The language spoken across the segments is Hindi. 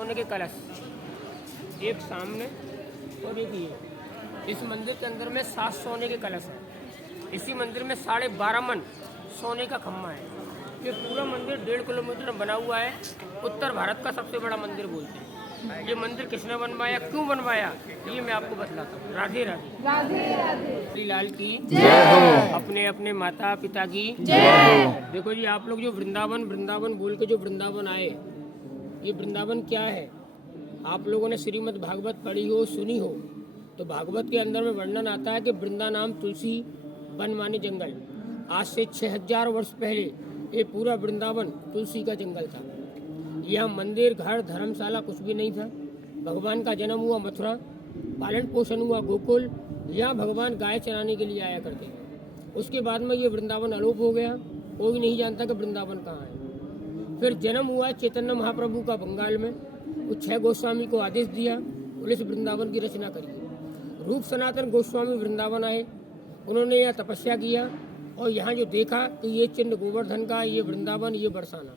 सोने के कलश, एक सामने और एक ये। इस मंदिर के अंदर में 7 सोने के कलश है। इसी मंदिर में 12.5 मन सोने का खम्मा है। ये पूरा मंदिर 1.5 किलोमीटर बना हुआ है। उत्तर भारत का सबसे बड़ा मंदिर बोलते हैं। ये मंदिर किसने बनवाया, क्यों बनवाया, ये मैं आपको बतलाता हूँ। राधे राधे। राधे राधे। श्री लाल की जय हो। अपने अपने माता पिता की जय। देखो जी, आप लोग जो वृंदावन वृंदावन बोल के जो वृंदावन आए, ये वृंदावन क्या है? आप लोगों ने श्रीमद् भागवत पढ़ी हो, सुनी हो, तो भागवत के अंदर में वर्णन आता है कि वृंदा नाम तुलसी वन माने जंगल। आज से 6000 वर्ष पहले ये पूरा वृंदावन तुलसी का जंगल था। यह मंदिर, घर, धर्मशाला कुछ भी नहीं था। भगवान का जन्म हुआ मथुरा, पालन पोषण हुआ गोकुल। यहाँ भगवान गाय चराने के लिए आया करते थे। उसके बाद में ये वृंदावन अलोप हो गया, कोई नहीं जानता कि वृंदावन कहाँ है। फिर जन्म हुआ चैतन्य महाप्रभु का बंगाल में। वो 6 गोस्वामी को आदेश दिया, बोले इस वृंदावन की रचना करिए। रूप सनातन गोस्वामी वृंदावन आए, उन्होंने यहाँ तपस्या किया और यहाँ जो देखा कि ये चिन्ह गोवर्धन का, ये वृंदावन, ये बरसाना।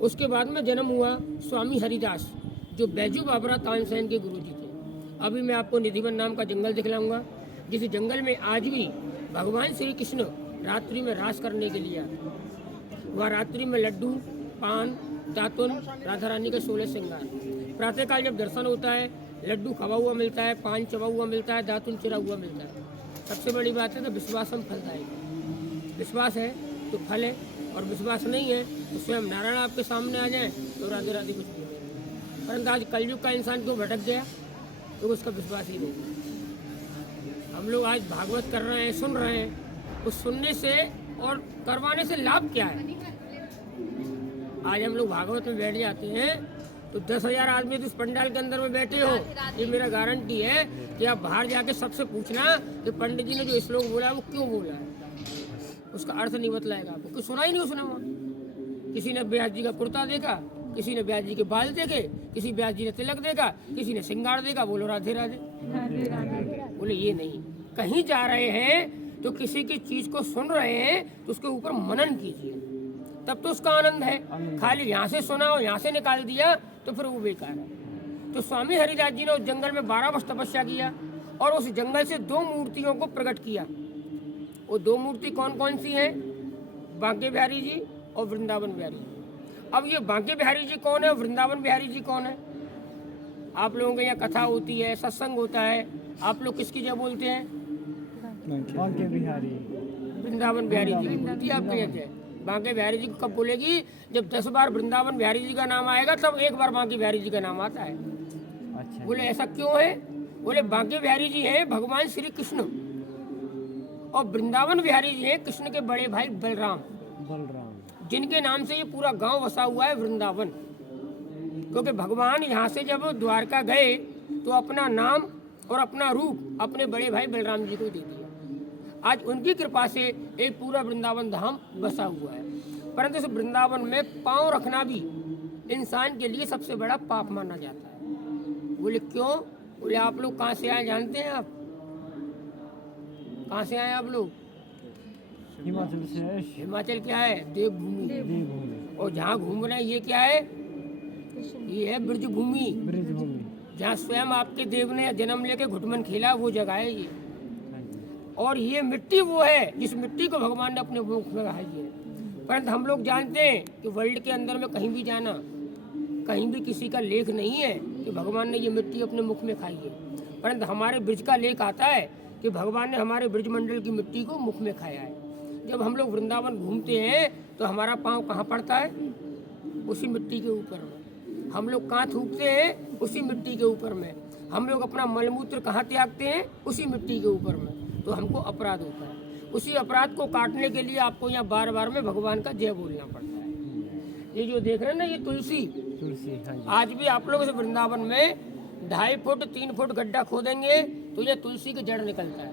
उसके बाद में जन्म हुआ स्वामी हरिदास, जो बैजू बाबरा तानसेन के गुरु जी थे। अभी मैं आपको निधिवन नाम का जंगल दिखलाऊंगा, जिस जंगल में आज भी भगवान श्री कृष्ण रात्रि में रास करने के लिए आते। वह रात्रि में लड्डू, पान, दातुन, राधा रानी के 16 श्रृंगार। प्रातःकाल जब दर्शन होता है, लड्डू खवा हुआ मिलता है, पान चबा हुआ मिलता है, दातुन चिरा हुआ मिलता है। सबसे बड़ी बात है तो विश्वासम फलदायक। विश्वास है तो फल है, और विश्वास नहीं है तो स्वयं नारायण आपके सामने आ जाए तो राधे राधे कुछ भी नहीं। परंतु आज कलयुग का इंसान क्यों भटक गया, तो उसका विश्वास ही नहीं। हम लोग आज भागवत कर रहे हैं, सुन रहे हैं, उस सुनने से और करवाने से लाभ क्या है? आज हम लोग भागवत में बैठ जाते हैं तो 10,000 आदमी तो इस पंडाल के अंदर में बैठे हो, ये मेरा गारंटी है कि आप बाहर जाके सबसे पूछना कि पंडित जी ने जो श्लोक बोला है वो क्यों बोला है। उसका अर्थ नहीं बतलाएगा आपको, कुछ सुना ही नहीं उसने। वहाँ किसी ने व्यास जी का कुर्ता देखा, किसी ने व्यास जी के बाल देखे, किसी व्यास जी ने तिलक देखा, किसी ने श्रृंगार देखा। बोलो राधे राधे। बोले ये नहीं। कहीं जा रहे हैं तो किसी की चीज को सुन रहे हैं तो उसके ऊपर मनन कीजिए, तब तो उसका आनंद है। खाली यहाँ से सुना और यहाँ से निकाल दिया तो फिर वो बेकार है। तो स्वामी हरिदास जी ने उस जंगल में 12 वर्ष तपस्या किया और उस जंगल से 2 मूर्तियों को प्रकट किया। वो 2 मूर्ति कौन कौन सी हैं? बांके बिहारी जी और वृंदावन बिहारी जी। अब ये बांके बिहारी जी कौन है, वृंदावन बिहारी जी कौन है? आप लोगों के यहाँ कथा होती है, सत्संग होता है, आप लोग किसकी जय बोलते हैं? बांके बिहारी। वृंदावन बिहारी जी की बोलती है आपके यहाँ जय। बांके बिहारी जी को कब बोलेगी? जब 10 बार वृंदावन बिहारी जी का नाम आएगा तब 1 बार बांके बिहारी जी का नाम आता है। अच्छा। बोले ऐसा क्यों है? बोले बांके बिहारी जी हैं भगवान श्री कृष्ण, और वृंदावन बिहारी जी हैं कृष्ण के बड़े भाई बलराम, जिनके नाम से ये पूरा गांव बसा हुआ है वृंदावन। क्योंकि भगवान यहाँ से जब द्वारका गए तो अपना नाम और अपना रूप अपने बड़े भाई बलराम जी को दे दिया। आज उनकी कृपा से एक पूरा वृंदावन धाम बसा हुआ है। परंतु इस वृंदावन में पांव रखना भी इंसान के लिए सबसे बड़ा पाप माना जाता है। बोले क्यों? बोले आप लोग कहाँ से आए जानते हैं? आप कहाँ से आए आप लोग? हिमाचल से। हिमाचल क्या है? देवभूमि। और जहाँ घूम रहे हैं ये क्या है? ये है ब्रज भूमि। जहाँ स्वयं आपके देव ने जन्म लेके घुटमन खेला, वो जगह है ये। और ये मिट्टी वो है जिस मिट्टी को भगवान ने अपने मुख में खाई है। परंतु हम लोग जानते हैं कि वर्ल्ड के अंदर में कहीं भी जाना, कहीं भी किसी का लेख नहीं है कि भगवान ने ये मिट्टी अपने मुख में खाई है। परंतु हमारे ब्रज का लेख आता है कि भगवान ने हमारे ब्रज मंडल की मिट्टी को मुख में खाया है। जब हम लोग वृंदावन घूमते हैं तो हमारा पाँव कहाँ पड़ता है? उसी मिट्टी के ऊपर में। हम लोग कहाँ थूकते हैं? उसी मिट्टी के ऊपर में। हम लोग अपना मलमूत्र कहाँ त्यागते हैं? उसी मिट्टी के ऊपर में। तो हमको अपराध होता है। उसी अपराध को काटने के लिए आपको यहाँ बार बार में भगवान का जय बोलना पड़ता है। ये जो देख रहे हैं ना, ये तुलसी। हाँ जी। आज भी आप लोग इस वृंदावन में 2.5 फुट 3 फुट गड्ढा खोदेंगे तो ये तुलसी की जड़ निकलता है।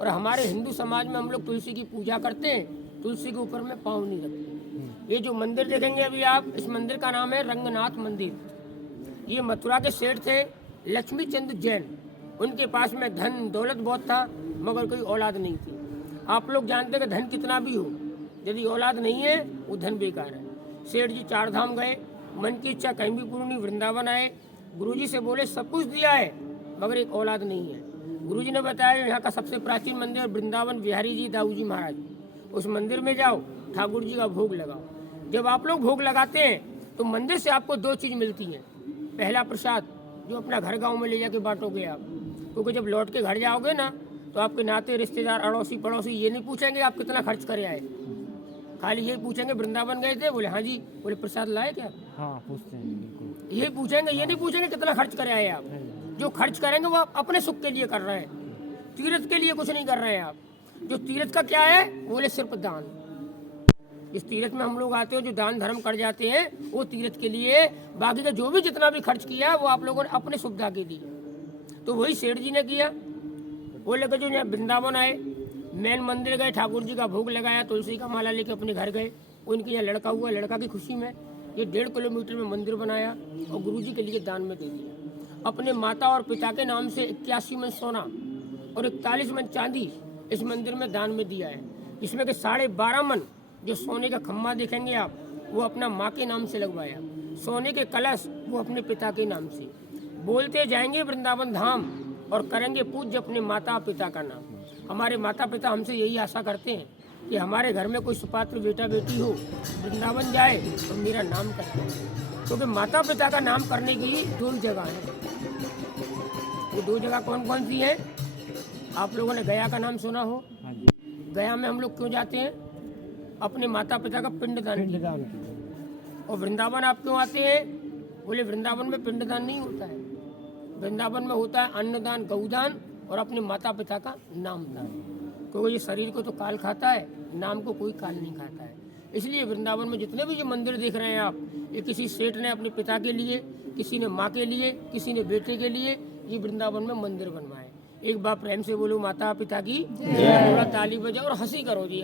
और हमारे हिंदू समाज में हम लोग तुलसी की पूजा करते हैं, तुलसी के ऊपर में पाँव नहीं रखते। ये जो मंदिर देखेंगे अभी आप, इस मंदिर का नाम है रंगनाथ मंदिर। ये मथुरा के सेठ थे लक्ष्मी चंद जैन। उनके पास में धन दौलत बहुत था, मगर कोई औलाद नहीं थी। आप लोग जानते हैं कि धन कितना भी हो, यदि औलाद नहीं है वो धन बेकार है। सेठ जी 4 धाम गए, मन की इच्छा कहीं भी पूरी नहीं, वृंदावन आए। गुरुजी से बोले सब कुछ दिया है मगर एक औलाद नहीं है। गुरुजी ने बताया यहाँ का सबसे प्राचीन मंदिर वृंदावन बिहारी जी दाऊ जी महाराज, उस मंदिर में जाओ, ठाकुर जी का भोग लगाओ। जब आप लोग भोग लगाते हैं तो मंदिर से आपको दो चीज़ मिलती हैं। पहला प्रसाद जो अपना घर गांव में ले जाके बांटोगे आप, क्योंकि जब लौट के घर जाओगे ना तो आपके नाते रिश्तेदार अड़ोसी पड़ोसी ये नहीं पूछेंगे आप कितना खर्च करे आए, खाली यही पूछेंगे वृंदावन गए थे, बोले हाँ जी, बोले प्रसाद लाए क्या, हाँ पूछते हैं बिल्कुल। यही पूछेंगे, ये नहीं पूछेंगे कितना खर्च करे आए आप। जो खर्च करेंगे वो आप अपने सुख के लिए कर रहे हैं, तीर्थ के लिए कुछ नहीं कर रहे हैं आप। जो तीर्थ का क्या है, बोले सिर्फ दान। इस तीर्थ में हम लोग आते हो जो दान धर्म कर जाते हैं वो तीर्थ के लिए, बाकी का जो भी जितना भी खर्च किया वो आप लोगों ने अपने सुविधा के लिए। तो वही सेठ जी ने किया। वो लेकर जो यहाँ वृंदावन आए, मेन मंदिर गए, ठाकुर जी का भोग लगाया, तुलसी का माला लेके अपने घर गए। उनके यहाँ लड़का हुआ, लड़का की खुशी में ये 1.5 किलोमीटर में मंदिर बनाया और गुरुजी के लिए दान में दे दिया। अपने माता और पिता के नाम से 81 मन सोना और 41 मन चांदी इस मंदिर में दान में दिया है। इसमें के 12.5 मन जो सोने का खम्भा देखेंगे आप वो अपना माँ के नाम से लगवाया, सोने के कलश वो अपने पिता के नाम से। बोलते जाएंगे वृंदावन धाम और करेंगे पूज्य अपने माता पिता का नाम। हमारे माता पिता हमसे यही आशा करते हैं कि हमारे घर में कोई सुपात्र बेटा बेटी हो, वृंदावन जाए और मेरा नाम करे, क्योंकि माता पिता का नाम करने की 2 जगह है। वो 2 जगह कौन कौन सी हैं? आप लोगों ने गया का नाम सुना हो। हाँ जी। गया में हम लोग क्यों जाते हैं? अपने माता पिता का पिंडदान के लिए। पिंडदान की। और वृंदावन आप क्यों आते हैं? बोले वृंदावन में पिंडदान नहीं होता है, वृंदावन में होता है अन्नदान, गौदान और अपने माता पिता का नाम दान। क्योंकि ये शरीर को तो काल खाता है, नाम को कोई काल नहीं खाता है। इसलिए वृंदावन में जितने भी ये मंदिर देख रहे हैं आप, ये किसी सेठ ने अपने पिता के लिए, किसी ने माँ के लिए, किसी ने बेटे के लिए ये वृंदावन में मंदिर बनवाए। एक बार प्रेम से बोलो माता पिता की जय, थोड़ा ताली बजाओ और हंसी करो जी।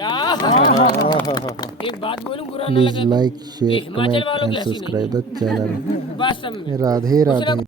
एक बात बोलूं बुरा ना लगे, लाइक ये शेयर हिमाचल कमेंट वालों की एंड हंसी नहीं सब्सक्राइब द चैनल। है। बात सब में राधे राधे।